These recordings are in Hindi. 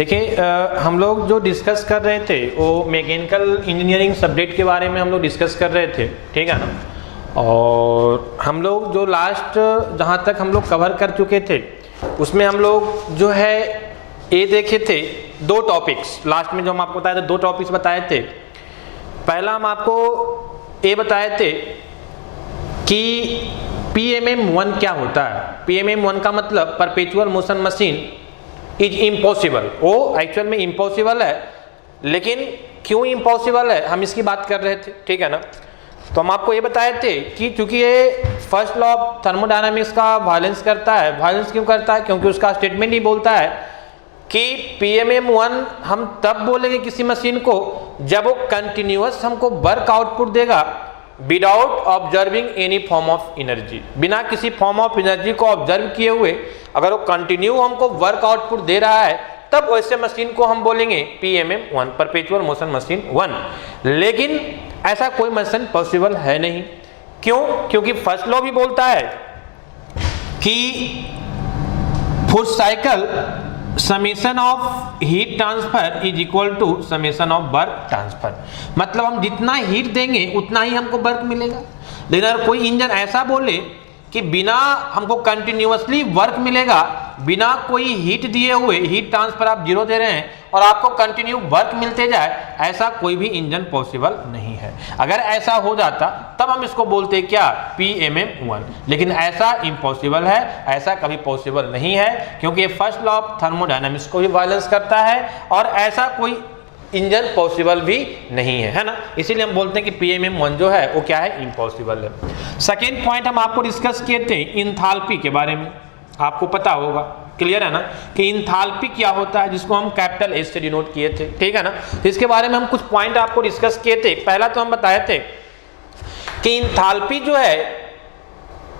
देखिए हम लोग जो डिस्कस कर रहे थे वो मैकेनिकल इंजीनियरिंग सब्जेक्ट के बारे में हम लोग डिस्कस कर रहे थे, ठीक है ना। और हम लोग जो लास्ट जहाँ तक हम लोग कवर कर चुके थे उसमें हम लोग जो है ये देखे थे दो टॉपिक्स। लास्ट में जो हम आपको बताए थे दो टॉपिक्स बताए थे। पहला हम आपको ये बताए थे कि PMM1 क्या होता है। PMM1 का मतलब perpetual motion machine is impossible. वो एक्चुअल में इम्पॉसिबल है, लेकिन क्यों इम्पॉसिबल है हम इसकी बात कर रहे थे, ठीक है ना। तो हम आपको ये बताए थे कि चूंकि ये फर्स्ट लॉ ऑफ थर्मोडायनामिक्स का वायलेंस करता है। वायलेंस क्यों करता है? क्योंकि उसका स्टेटमेंट ही बोलता है कि PMM1 हम तब बोलेंगे किसी मशीन को जब वो कंटिन्यूअस हमको वर्क आउटपुट देगा without observing any form of energy. बिना किसी फॉर्म ऑफ एनर्जी को ऑब्जर्व किए हुए अगर वो कंटिन्यू हमको वर्क आउटपुट दे रहा है तब वैसे मशीन को हम बोलेंगे PMM1, परपेचुअल मोशन मशीन 1। लेकिन ऐसा कोई मशीन पॉसिबल है नहीं। क्यों? क्योंकि फर्स्ट लॉ भी बोलता है कि full cycle summation of heat transfer is equal to summation of work transfer. मतलब हम जितना हीट देंगे उतना ही हमको वर्क मिलेगा। लेकिन अगर कोई इंजन ऐसा बोले कि बिना हमको कंटिन्यूअसली वर्क मिलेगा, बिना कोई हीट दिए हुए हीट ट्रांसफर आप जीरो दे रहे हैं और आपको कंटिन्यू वर्क मिलते जाए, ऐसा कोई भी इंजन पॉसिबल नहीं है। अगर ऐसा हो जाता तब हम इसको बोलते क्या? PMM1। लेकिन ऐसा इम्पॉसिबल है, ऐसा कभी पॉसिबल नहीं है, क्योंकि ये फर्स्ट लॉ ऑफ थर्मोडायनामिक्स को भी वायलेंस करता है और ऐसा कोई इंजन पॉसिबल भी नहीं है ना। इसीलिए हम बोलते हैं कि PMM1 जो है वो क्या है? इम्पॉसिबल है। सेकेंड पॉइंट हम आपको डिस्कस किए थे इंथाल्पी के बारे में। आपको पता होगा, क्लियर है ना, कि इंथाल्पी क्या होता है, जिसको हम कैपिटल S से डिनोट किए थे, ठीक है ना। तो इसके बारे में हम कुछ पॉइंट आपको डिस्कस किए थे। पहला तो हम बताए थे कि इंथाल्पी जो है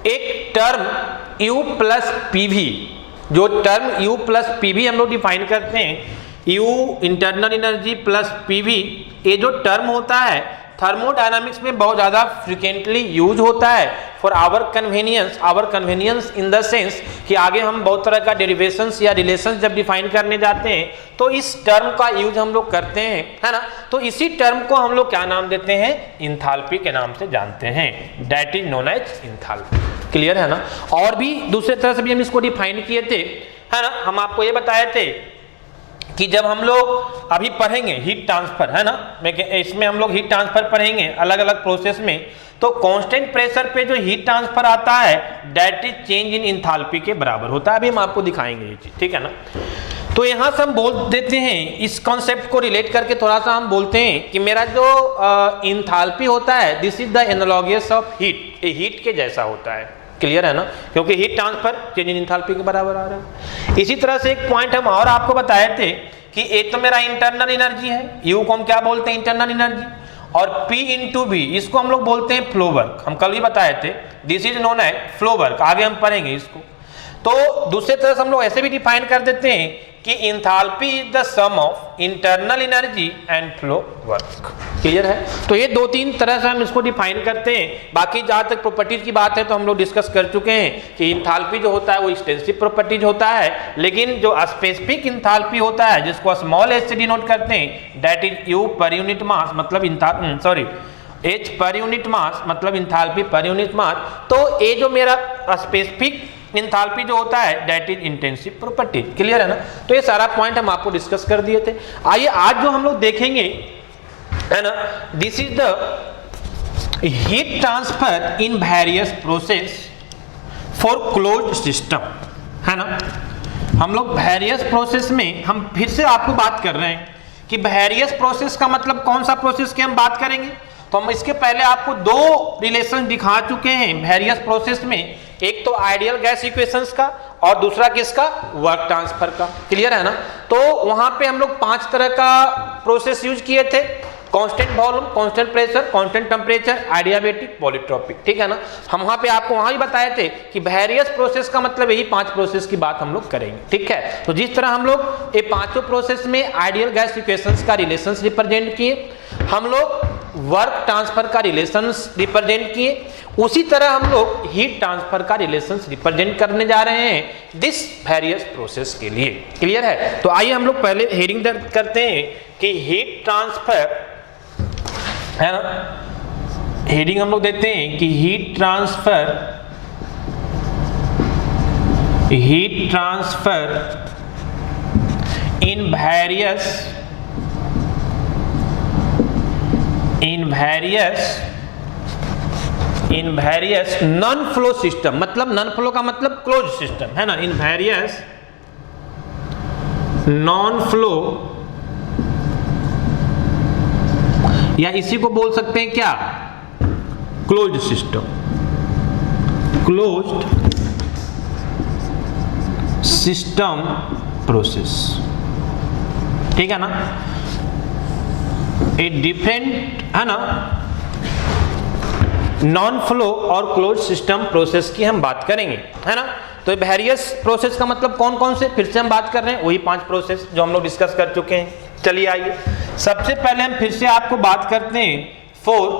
एक टर्म U प्लस PV, जो टर्म U प्लस PV हम लोग डिफाइन करते हैं, U internal energy plus PV, ये जो टर्म होता है थर्मोडायनामिक्स में बहुत ज्यादा फ्रिक्वेंटली यूज होता है for our convenience in the sense कि आगे हम बहुत तरह का डेरिवेशंस या रिलेशंस जब डिफाइन करने जाते हैं तो इस टर्म का यूज हम लोग करते हैं, है ना। तो इसी टर्म को हम लोग क्या नाम देते हैं? इंथाल्पी के नाम से जानते हैं। That is known as enthalpy. Clear है ना। और भी दूसरे तरह से भी हम इसको डिफाइन किए थे, है ना। हम आपको ये बताए थे कि जब हम लोग अभी पढ़ेंगे हीट ट्रांसफर, है ना, इसमें हम लोग हीट ट्रांसफर पढ़ेंगे अलग अलग प्रोसेस में, तो कांस्टेंट प्रेशर पे जो हीट ट्रांसफर आता है that is change in enthalpy के बराबर होता है। अभी हम आपको दिखाएंगे ये चीज, ठीक है ना। तो यहां से हम बोल देते हैं, इस कॉन्सेप्ट को रिलेट करके थोड़ा सा हम बोलते हैं कि मेरा जो इंथाल्पी होता है this is the analogous of heat, heat के जैसा होता है। क्लियर है ना, क्योंकि heat transfer change in enthalpy के बराबर आ रहा है। इसी तरह से एक पॉइंट हम और आपको बताए थे कि एक तो मेरा इंटरनल एनर्जी है, U को हम क्या बोलते हैं? Internal energy. और P इंटू V, इसको हम लोग बोलते हैं फ्लो वर्क। हम कल भी बताए थे this is known as flow work. आगे हम पढ़ेंगे इसको। तो दूसरे तरह से हम लोग ऐसे भी डिफाइन कर देते हैं कि enthalpy is the sum of internal energy and flow work. Clear है। तो ये दो तीन तरह से हम इसको डिफाइन करते हैं। बाकी जहां तक प्रॉपर्टीज की बात है तो हम लोग डिस्कस कर चुके हैं कि इंथाल्पी जो होता है वो एक्सटेंसिव प्रॉपर्टीज होता है, लेकिन जो स्पेसिफिक इंथाल्पी होता है जिसको स्मॉल h से डिनोट करते हैं that is U per unit mass, मतलब H पर यूनिट मास मतलब इंथाल्पी पर यूनिट मास। तो ये जो मेरा स्पेसिफिक इंथाल्पी जो होता है that is intensive property. Clear है ना। तो ये सारा पॉइंट हम आपको डिस्कस कर दिए थे। आइए आज जो हम लोग देखेंगे, है ना, this is the heat transfer in various process for closed system, है ना। हम लोग वेरियस प्रोसेस में हम फिर से आपको बात कर रहे हैं कि वेरियस प्रोसेस का मतलब कौन सा प्रोसेस की हम बात करेंगे। तो हम इसके पहले आपको दो रिलेशन दिखा चुके हैं वेरियस प्रोसेस में, एक तो आइडियल गैस इक्वेशंस का और दूसरा किसका? वर्क ट्रांसफर का। क्लियर है ना। तो वहां पे हम लोग 5 तरह का प्रोसेस यूज किए थे, constant volume, constant pressure, constant temperature, adiabatic, polytropic, ठीक है ना। हम वहां पे आपको वहां भी बताए थे कि वेरियस प्रोसेस का मतलब यही 5 प्रोसेस की बात हम लोग करेंगे, ठीक है। तो जिस तरह हम लोग ये पांचों प्रोसेस में आइडियल गैस इक्वेशंस का रिलेशंस रिप्रेजेंट किए, हम लोग वर्क ट्रांसफर का रिलेशंस रिप्रेजेंट किए, उसी तरह हम लोग हीट ट्रांसफर का रिलेशंस रिप्रेजेंट करने जा रहे हैं दिस वेरियस प्रोसेस के लिए। क्लियर है? तो आइए हम लोग पहले हेडिंग करते हैं कि हीट ट्रांसफर है ना, हेडिंग हम लोग देते हैं कि heat transfer in various non flow system, मतलब नॉन फ्लो का मतलब क्लोज सिस्टम है ना, इन वेरियस नॉन फ्लो, या इसी को बोल सकते हैं क्या, closed system, closed system process. ठीक है ना, ए डिफरेंट है ना, नॉन फ्लो और क्लोज सिस्टम प्रोसेस की हम बात करेंगे, है ना। तो वेरियस प्रोसेस का मतलब कौन कौन से, फिर से हम बात कर रहे हैं वही 5 प्रोसेस जो हम लोग डिस्कस कर चुके हैं। चलिए आइए, सबसे पहले हम फिर से आपको बात करते हैं फॉर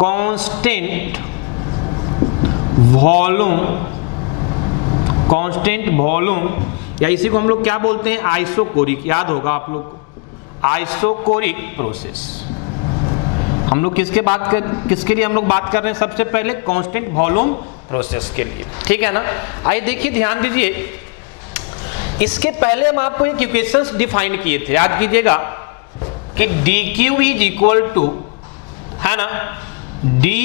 कांस्टेंट वॉल्यूम, या इसी को हम लोग क्या बोलते हैं, आइसोकोरिक, याद होगा आप लोग को, आइसोकोरिक प्रोसेस। हम लोग किसके लिए हम लोग बात कर रहे हैं, सबसे पहले कांस्टेंट वॉल्यूम प्रोसेस के लिए। ठीक है ना, आइए देखिए, ध्यान दीजिए, इसके पहले हम आपको एक इक्वेशंस डिफाइन किए थे, याद कीजिएगा कि dq इज इक्वल टू है ना de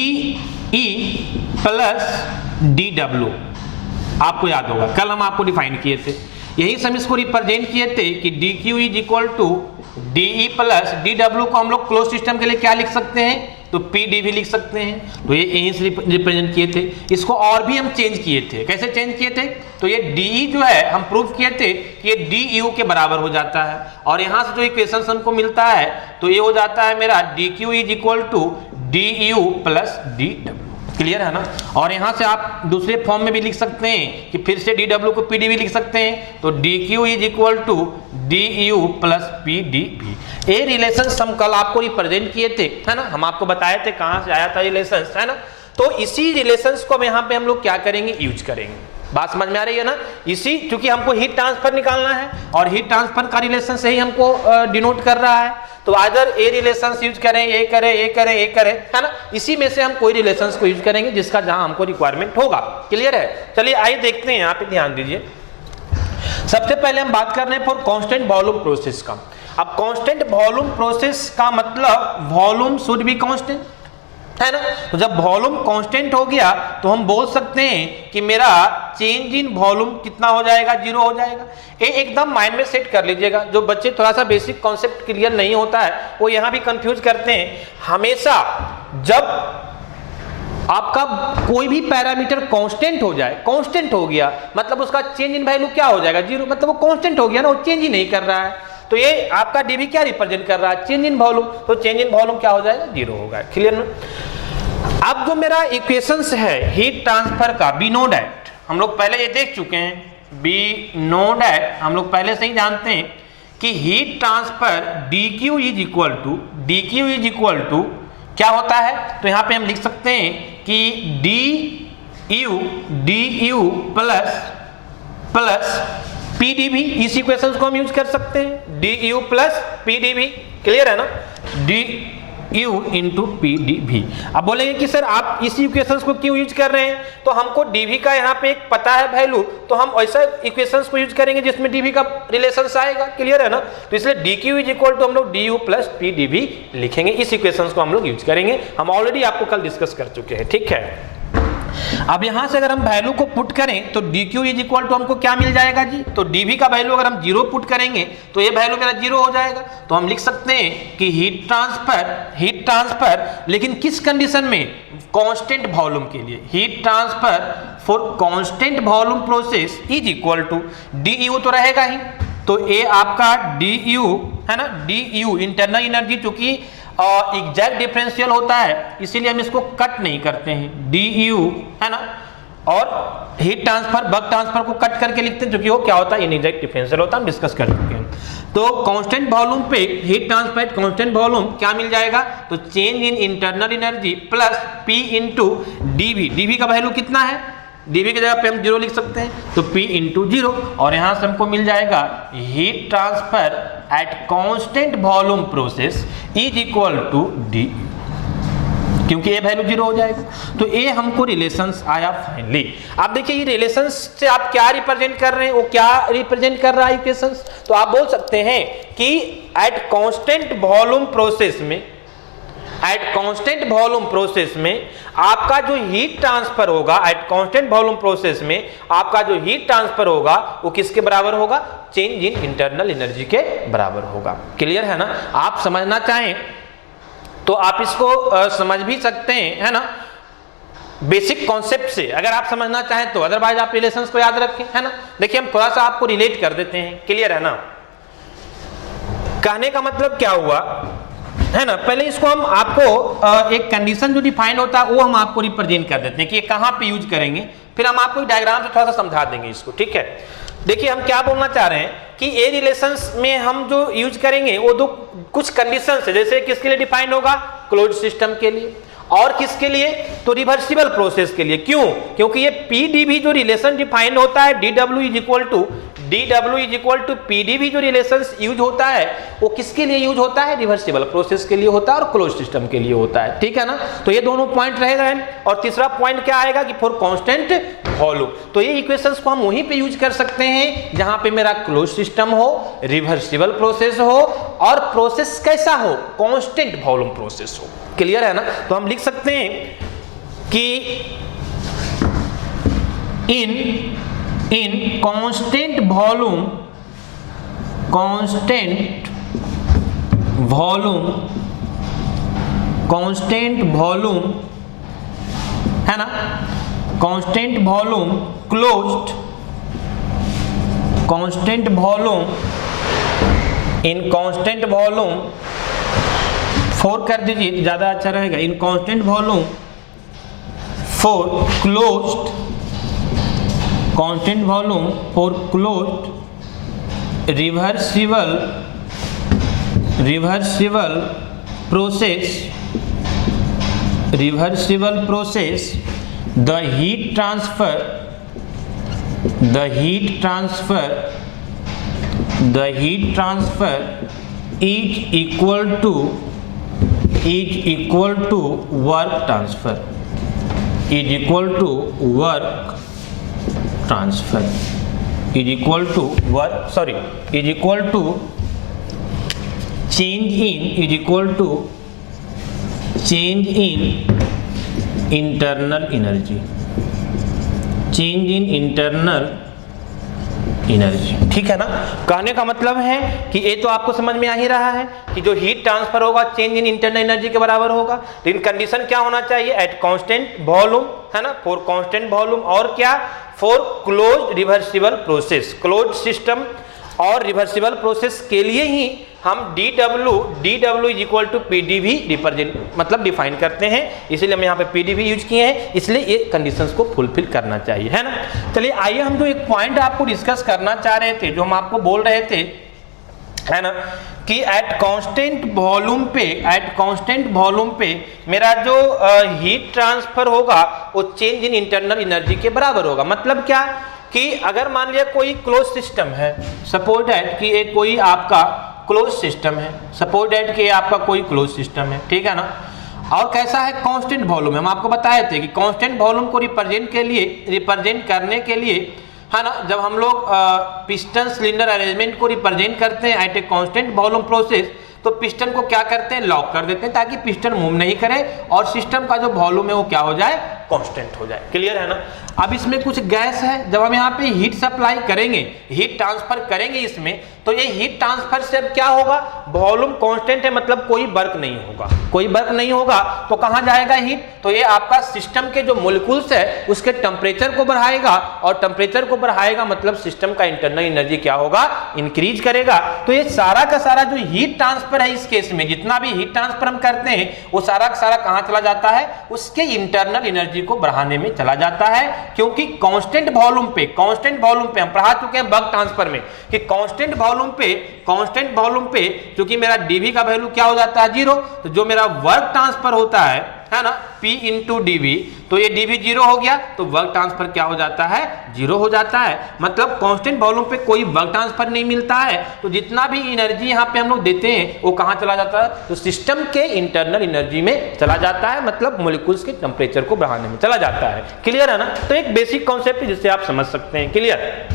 प्लस dw, आपको याद होगा कल हम आपको डिफाइन किए थे, यही से हम इसको रिप्रेजेंट किए थे कि dq is equal to de plus dw को हम लोग क्लोज सिस्टम के लिए क्या लिख सकते हैं, तो pdv लिख सकते हैं। तो ये यहीं से रिप्रेजेंट किए थे, इसको और भी हम चेंज किए थे, कैसे चेंज किए थे, तो ये de जो है हम प्रूव किए थे कि ये du के बराबर हो जाता है, और यहाँ से जो इक्वेशन हमको मिलता है तो ये हो जाता है मेरा dq is equal to du plus dw। Clear है ना, और यहां से आप दूसरे फॉर्म में भी लिख सकते हैं कि फिर से dw को pdv लिख सकते हैं, तो dq is equal to du plus pdv। ये रिलेशंस हम कल आपको रिप्रेजेंट किए थे, है ना, हम आपको बताए थे कहां से आया था रिलेशंस, है ना। तो इसी रिलेशंस को यहाँ पे हम लोग क्या करेंगे, यूज करेंगे। बात समझ में आ रही है ना, इसी, क्योंकि हमको हीट ट्रांसफर निकालना है और हीट ट्रांसफर का रिलेशन से ही हमको डिनोट कर रहा है, तो अगर ए रिलेशंस यूज करें, ये करें, है ना, इसी में से हम कोई रिलेशंस को यूज करेंगे जिसका जहां हमको रिक्वायरमेंट होगा। क्लियर है? चलिए आइए देखते हैं, यहाँ पे ध्यान दीजिए, सबसे पहले हम बात कर रहे हैं फॉर कांस्टेंट वॉल्यूम प्रोसेस का। अब कांस्टेंट वॉल्यूम प्रोसेस का मतलब वॉल्यूम शुड बी कांस्टेंट, है ना। तो जब वॉल्यूम कांस्टेंट हो गया तो हम बोल सकते हैं कि मेरा चेंज इन वॉल्यूम कितना हो जाएगा, 0 हो जाएगा। ये एकदम माइंड में सेट कर लीजिएगा, जो बच्चे थोड़ा सा बेसिक कॉन्सेप्ट क्लियर नहीं होता है वो यहाँ भी कंफ्यूज करते हैं। हमेशा जब आपका कोई भी पैरामीटर कांस्टेंट हो जाए, कांस्टेंट हो गया मतलब उसका चेंज इन वैल्यू क्या हो जाएगा, 0, मतलब वो कांस्टेंट हो गया ना, वो चेंज ही नहीं कर रहा है। तो ये आपका डीवी क्या रिप्रेजेंट कर रहा है, चेंज इन वॉल्यूम, तो चेंज इन वॉल्यूम क्या हो जाएगा, 0 होगा। क्लियर ना। अब जो मेरा इक्वेशंस है हीट ट्रांसफर का, बी नो डैट, हम लोग पहले ये देख चुके हैं, बी नो डैट हम लोग पहले से ही जानते हैं कि heat transfer dq is equal to क्या होता है, तो यहां पे हम लिख सकते हैं कि du प्लस pdv, इस इक्वेशन को हम यूज कर सकते हैं, du प्लस pdv। क्लियर है ना, du इंटू pdv। अब बोलेंगे कि सर आप इस इक्वेशंस को क्यों यूज कर रहे हैं, तो हमको dv का यहाँ पे एक पता है वैल्यू, तो हम ऐसा इक्वेशंस को यूज करेंगे जिसमें dv का रिलेशन आएगा। क्लियर है ना, तो इसलिए dq इज इक्वल टू हम लोग du प्लस pdv लिखेंगे, इस इक्वेशंस को हम लोग यूज करेंगे, हम ऑलरेडी आपको कल डिस्कस कर चुके हैं। ठीक है, अब यहां से अगर हम वैल्यू को पुट करें तो dq इज इक्वल टू हमको क्या मिल जाएगा जी, तो dv का वैल्यू अगर हम 0 पुट करेंगे तो ये वैल्यू मेरा 0 हो जाएगा। तो हम लिख सकते हैं कि हीट ट्रांसफर लेकिन किस कंडीशन में, कांस्टेंट वॉल्यूम के लिए, heat transfer for constant volume process is equal to du तो रहेगा ही, तो ये आपका du है ना, du इंटरनल एनर्जी, चूंकि एग्जैक्ट डिफरेंशियल होता है इसीलिए हम इसको कट नहीं करते हैं, du है ना, और हीट ट्रांसफर वर्क ट्रांसफर को कट करके लिखते हैं क्योंकि वो क्या होता है, इनएग्जैक्ट डिफरेंशियल होता है, हम डिस्कस कर चुके हैं। तो कांस्टेंट वॉल्यूम पे heat transfer at constant volume क्या मिल जाएगा, तो change in internal energy plus P into DV. DV का वैल्यू कितना है, डीवी की जगह पे हम 0 लिख सकते हैं, तो P इंटू 0, और यहां से हमको मिल जाएगा heat transfer at constant volume process is equal to D, क्योंकि ए वैल्यू 0 हो जाएगा। तो ये हमको रिलेशंस आया फाइनली। आप देखिए ये रिलेशंस से आप क्या रिप्रेजेंट कर रहे हैं, वो क्या रिप्रेजेंट कर रहा है इक्वेशंस, तो आप बोल सकते हैं कि एट कांस्टेंट वॉल्यूम प्रोसेस में, एट कांस्टेंट वॉल्यूम प्रोसेस में आपका जो हीट ट्रांसफर होगा, एट कांस्टेंट वॉल्यूम प्रोसेस में आपका जो हीट ट्रांसफर होगा वो किसके बराबर होगा, चेंज इन इंटरनल एनर्जी के बराबर होगा। क्लियर है ना। आप समझना चाहें तो आप इसको समझ भी सकते हैं, है ना, बेसिक कॉन्सेप्ट से अगर आप समझना चाहें तो, अदरवाइज आप रिलेशंस को याद रखें, है ना। देखिए हम थोड़ा सा आपको रिलेट कर देते हैं, क्लियर है ना। कहने का मतलब क्या हुआ, है ना, पहले इसको हम आपको एक कंडीशन जो डिफाइन होता है वो हम आपको रिप्रेजेंट कर देते हैं कि ये कहां पे यूज करेंगे, फिर हम आपको डायग्राम से थोड़ा सा समझा देंगे इसको, ठीक है। देखिए हम क्या बोलना चाह रहे हैं कि ए रिलेशंस में हम जो यूज करेंगे वो दो कुछ कंडीशन है, जैसे किसके लिए डिफाइंड होगा, क्लोज्ड सिस्टम के लिए, और किसके लिए, तो रिवर्सिबल प्रोसेस के लिए। क्यों, क्योंकि ये पीडीवी जो रिलेशन डिफाइंड होता है, DW is equal to PDV जो रिलेशन यूज होता है वो किसके लिए यूज होता है, रिवर्सिबल प्रोसेस के लिए होता है और क्लोज सिस्टम के लिए होता है, ठीक है ना। तो ये दोनों पॉइंट रहेगा। और तीसरा पॉइंट क्या आएगा कि फॉर कांस्टेंट वॉल्यूम, तो ये इक्वेशंस को हम वहीं पे यूज कर सकते हैं जहां पे मेरा क्लोज सिस्टम हो, रिवर्सिबल प्रोसेस हो और प्रोसेस कैसा हो, कांस्टेंट वॉल्यूम प्रोसेस हो। क्लियर है ना। तो हम लिख सकते हैं कि इन कांस्टेंट वॉल्यूम है ना, constant volume closed, constant volume, in constant volume 4 कर दीजिए ज्यादा अच्छा रहेगा, in constant volume for closed, constant volume for closed reversible process the heat transfer is equal to work transfer, is equal to change in internal energy, ठीक है ना। कहने का मतलब है कि ये तो आपको समझ में आ ही रहा है कि जो हीट ट्रांसफर होगा चेंज इन इंटरनल एनर्जी के बराबर होगा। लेकिन कंडीशन क्या होना चाहिए, एट कांस्टेंट वॉल्यूम, है ना, फॉर कांस्टेंट वॉल्यूम, और क्या, for close reversible process, close system और रिवर्सिबल प्रोसेस के लिए ही हम DW is equal to PdV मतलब डिफाइन करते हैं, इसीलिए हम यहाँ पे PdV यूज किए हैं, इसलिए ये कंडीशंस को फुलफिल करना चाहिए, है ना। चलिए आइए हम जो एक पॉइंट आपको डिस्कस करना चाह रहे थे, जो हम आपको बोल रहे थे, है ना, कि एट कांस्टेंट वॉल्यूम पे मेरा जो हीट ट्रांसफर होगा वो चेंज इन इंटरनल एनर्जी के बराबर होगा। मतलब क्या कि अगर मान लिया कोई क्लोज सिस्टम है, सपोज दैट कि एक कोई आपका क्लोज सिस्टम है, सपोज दैट कि आपका कोई क्लोज सिस्टम है, ठीक है ना, और कैसा है, कांस्टेंट वॉल्यूम। हम आपको बताए थे कि कांस्टेंट वॉल्यूम को रिप्रेजेंट करने के लिए, है ना, जब हम लोग पिस्टन सिलेंडर अरेंजमेंट को रिप्रेजेंट करते हैं at a constant volume process, तो पिस्टन को क्या करते हैं, लॉक कर देते हैं ताकि पिस्टन मूव नहीं करे और सिस्टम का जो वॉल्यूम है वो क्या हो जाए, कांस्टेंट हो जाए। क्लियर है ना। अब इसमें कुछ गैस है, जब हम यहाँ पे हीट सप्लाई करेंगे, हीट ट्रांसफर करेंगे इसमें, तो ये हीट ट्रांसफर से अब क्या होगा, वॉल्यूम कांस्टेंट है, मतलब कोई वर्क नहीं होगा, तो कहाँ जाएगा हीट, तो ये आपका सिस्टम के जो मोलिक्यूल्स है उसके टेम्परेचर को बढ़ाएगा, और टेम्परेचर को बढ़ाएगा मतलब सिस्टम का इंटरनल एनर्जी क्या होगा, इंक्रीज करेगा। तो ये सारा का सारा जो हीट ट्रांसफर है, इस केस में जितना भी हीट ट्रांसफर हम करते हैं वो सारा का सारा कहाँ चला जाता है, उसके इंटरनल एनर्जी एनर्जी को बढ़ाने में चला जाता है, क्योंकि कांस्टेंट वॉल्यूम पे हम पढ़ा चुके हैं वर्क ट्रांसफर में कि कांस्टेंट वॉल्यूम पे क्योंकि मेरा डीवी का वैल्यू क्या हो जाता है 0, तो जो मेरा वर्क ट्रांसफर होता है ना, P इंटू डीवी, तो ये डीवी 0 हो गया, तो वर्क ट्रांसफर क्या हो जाता है 0 हो जाता है। मतलब कांस्टेंट वॉल्यूम पे कोई वर्क ट्रांसफर नहीं मिलता है, तो जितना भी एनर्जी यहाँ पे हम लोग देते हैं वो कहाँ चला जाता है, तो सिस्टम के इंटरनल एनर्जी में चला जाता है, मतलब मोलिक्यूल्स के टेम्परेचर को बढ़ाने में चला जाता है। क्लियर है ना? तो एक बेसिक कॉन्सेप्ट है जिससे आप समझ सकते हैं। क्लियर?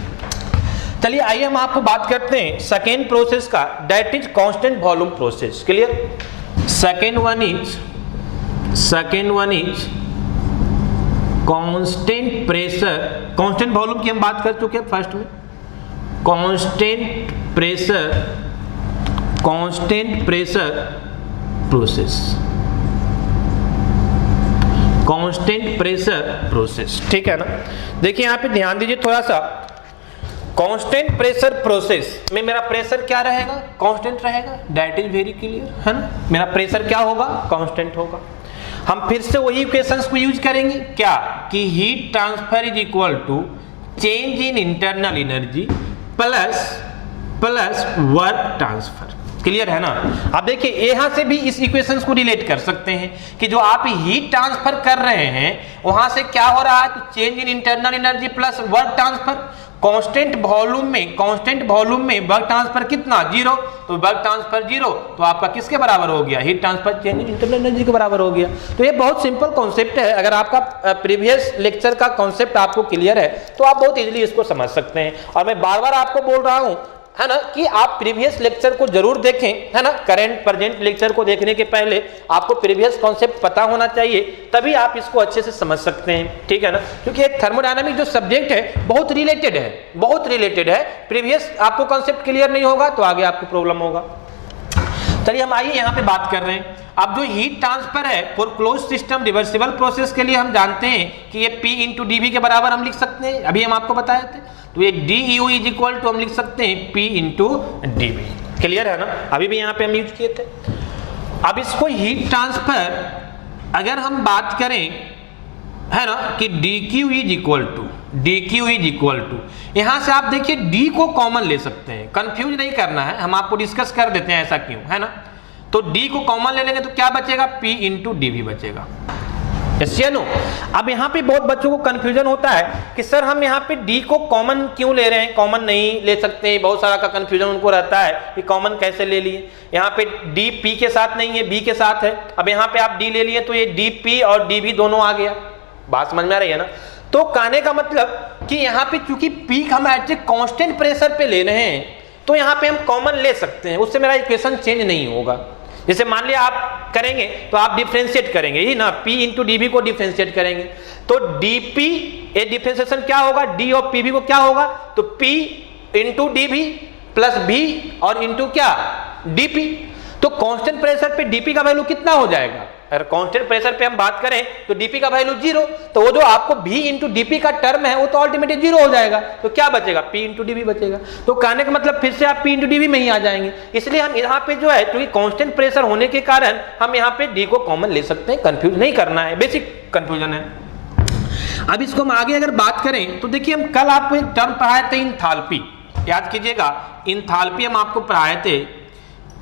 चलिए आइए हम आपको बात करते हैं सेकेंड प्रोसेस का, that is constant volume process. Clear? Second one is constant pressure, constant volume की हम बात कर चुके हैं फर्स्ट में, कांस्टेंट प्रेशर प्रोसेस, ठीक है ना? देखिए यहां पे ध्यान दीजिए थोड़ा सा, कांस्टेंट प्रेशर प्रोसेस में मेरा प्रेशर क्या रहेगा, कांस्टेंट रहेगा, दैट इज वेरी क्लियर, है ना? मेरा प्रेशर क्या होगा, कांस्टेंट होगा। हम फिर से वही इक्वेशंस को यूज करेंगे, क्या कि heat transfer is equal to change in internal energy plus work transfer. Clear है ना? अब देखिए यहां से भी इस इक्वेशंस को रिलेट कर सकते हैं कि जो आप हीट ट्रांसफर कर रहे हैं वहां से क्या हो रहा है, तो change in internal energy plus work transfer. Constant volume में वर्क ट्रांसफर कितना 0, तो वर्क ट्रांसफर 0, तो आपका किसके बराबर हो गया, heat transfer change in internal energy के बराबर हो गया। तो ये बहुत सिंपल कॉन्सेप्ट है, अगर आपका प्रीवियस लेक्चर का कॉन्सेप्ट आपको क्लियर है तो आप बहुत इजीली इसको समझ सकते हैं। और मैं बार बार आपको बोल रहा हूं, है ना, कि आप प्रीवियस लेक्चर को जरूर देखें, है ना? करंट प्रेजेंट लेक्चर को देखने के पहले आपको प्रीवियस कॉन्सेप्ट पता होना चाहिए, तभी आप इसको अच्छे से समझ सकते हैं, ठीक है ना? क्योंकि एक थर्मोडायनामिक जो सब्जेक्ट है बहुत रिलेटेड है। प्रीवियस आपको कॉन्सेप्ट क्लियर नहीं होगा तो आगे आपको प्रॉब्लम होगा। चलिए हम आइए यहाँ पे बात कर रहे हैं। अब जो हीट ट्रांसफर है for close system reversible process के लिए हम जानते हैं कि ये P इंटू डीवी के बराबर हम लिख सकते हैं, अभी हम आपको बताए थे। तो ये DU इज इक्वल टू हम लिख सकते हैं P इंटू डीवी। क्लियर है ना? अभी भी यहाँ पे हम यूज किए थे। अब इसको हीट ट्रांसफर अगर हम बात करें, है ना, कि DQ इज इक्वल टू यहां से आप देखिए D को कॉमन ले सकते हैं, कंफ्यूज नहीं करना है, हम आपको डिस्कस कर देते हैं ऐसा क्यों, है ना? तो D को कॉमन ले लेंगे तो क्या बचेगा, P इंटू डीवी बचेगा। यस या नो? अब यहाँ पे बहुत बच्चों को कंफ्यूजन होता है कि सर हम यहाँ पे D को कॉमन क्यों ले रहे हैं, कॉमन नहीं ले सकते, बहुत सारा का कंफ्यूजन उनको रहता है कि कॉमन कैसे ले लिए। यहाँ पे D P के साथ नहीं है, B के साथ है। अब यहाँ पे आप D ले लिए तो ये DP और DV दोनों आ गया। बात समझ में आ रही है ना? तो कहने का मतलब कि यहाँ पे चूंकि पीक हम एट कांस्टेंट प्रेशर पे ले रहे हैं तो यहाँ पे हम कॉमन ले सकते हैं, उससे मेरा इक्वेशन चेंज नहीं होगा। जैसे मान लिया आप करेंगे तो आप डिफरेंशिएट करेंगे ही ना, P इंटू डीवी को डिफरेंशिएट करेंगे तो DP ये डिफरेंशिएशन क्या होगा, D और PV को क्या होगा, तो P into DV plus V और इंटू क्या DP। तो कांस्टेंट प्रेशर पे DP का वैल्यू कितना हो जाएगा, अगर कांस्टेंट प्रेशर पे हम बात करें तो DP का वैल्यू 0, तो वो जो आपको V इंटू डीपी का टर्म है वो तो अल्टीमेटली 0 हो जाएगा, तो क्या बचेगा, P इंटू डीवी बचेगा। तो कहने का मतलब फिर से आप P इंटू डीवी में ही आ जाएंगे। इसलिए हम यहाँ पे जो है क्योंकि कांस्टेंट प्रेशर होने के कारण हम यहाँ पे D को कॉमन ले सकते हैं, कंफ्यूज नहीं करना है, बेसिक कंफ्यूजन है। अब इसको हम आगे अगर बात करें तो देखिए हम कल आपको एक टर्म पढ़ाए थे इंथाल्पी, याद कीजिएगा, इंथाल्पी हम आपको पढ़ाए थे,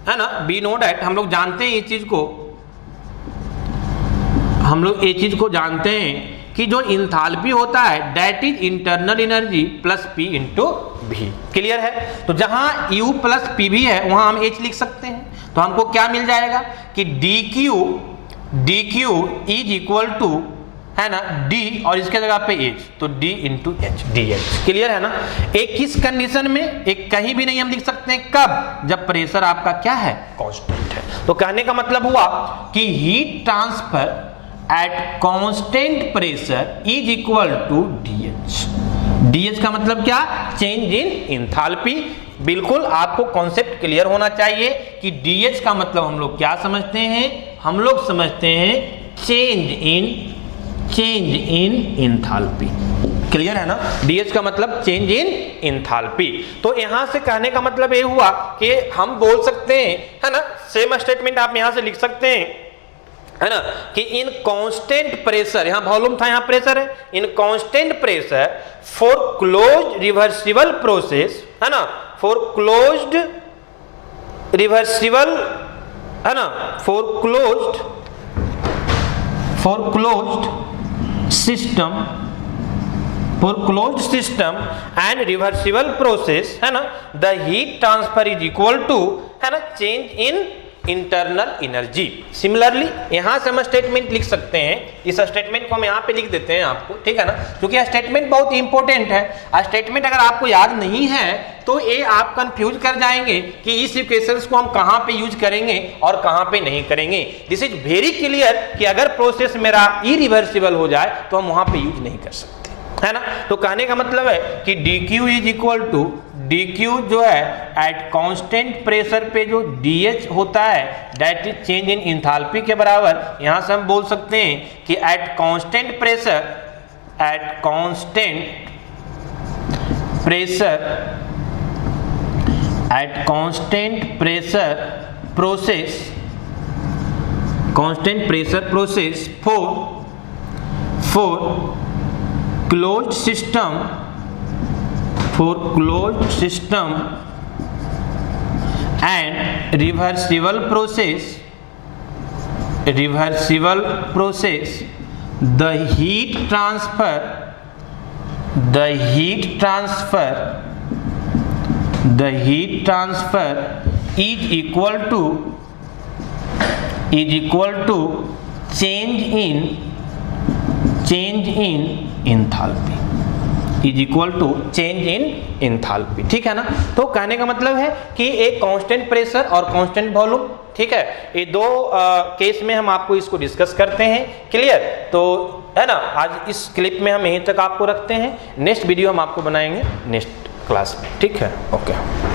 है ना? बी नो डैट हम लोग जानते हैं ये चीज को, जानते हैं कि जो इंथाल्पी होता है that is internal energy plus P into V। Clear है? तो जहां U प्लस PV है वहां हम H लिख सकते हैं, तो हमको क्या मिल जाएगा कि DQ इज इक्वल टू, है ना, D और इसके जगह पे H, तो D into H DH। Clear है ना? एक किस कंडीशन में, एक कहीं भी नहीं हम लिख सकते हैं, कब, जब प्रेशर आपका क्या है, कांस्टेंट है। तो कहने का मतलब हुआ कि heat transfer at constant pressure is equal to DH का मतलब क्या, चेंज इन इंथाल्पी। बिल्कुल आपको कॉन्सेप्ट क्लियर होना चाहिए कि DH का मतलब हम लोग क्या समझते हैं, हम लोग समझते हैं चेंज इन इंथाल्पी। क्लियर है ना? DH का मतलब चेंज इन इंथाल्पी। तो यहां से कहने का मतलब ये हुआ कि हम बोल सकते हैं, है ना, सेम स्टेटमेंट आप यहां से लिख सकते हैं है ना, कि इन कांस्टेंट प्रेशर, यहां वॉल्यूम था यहां प्रेशर है, in constant pressure for closed reversible process, है ना, फॉर क्लोज्ड रिवर्सिबल, है ना, for closed system and reversible process, है ना, the heat transfer is equal to, है ना, change in internal energy. Similarly यहां से हम स्टेटमेंट लिख सकते हैं, इस स्टेटमेंट को हम यहां पे लिख देते हैं आपको, ठीक है ना, क्योंकि यह स्टेटमेंट बहुत इंपॉर्टेंट है। स्टेटमेंट अगर आपको याद नहीं है तो ये आप कंफ्यूज कर जाएंगे कि इस इक्वेशंस को हम कहां पे यूज करेंगे और कहां पे नहीं करेंगे। दिस इज वेरी क्लियर कि अगर प्रोसेस मेरा इरिवर्सिबल हो जाए तो हम वहां पे यूज नहीं कर सकते, है ना। तो कहने का मतलब है कि dq is equal to, dq जो है एट कांस्टेंट प्रेशर पे जो dH होता है that is change in enthalpy के बराबर। यहां से हम बोल सकते हैं कि eight constant pressure for closed system and reversible process, the heat transfer is equal to change in enthalpy, is equal to change in enthalpy, ठीक है ना। तो कहने का मतलब है कि एक कांस्टेंट प्रेशर और कांस्टेंट वॉल्यूम, ठीक है, ये दो केस में हम आपको इसको डिस्कस करते हैं, क्लियर। तो है ना, आज इस क्लिप में हम यहीं तक आपको रखते हैं, नेक्स्ट वीडियो हम आपको बनाएंगे नेक्स्ट क्लास में, ठीक है, ओके।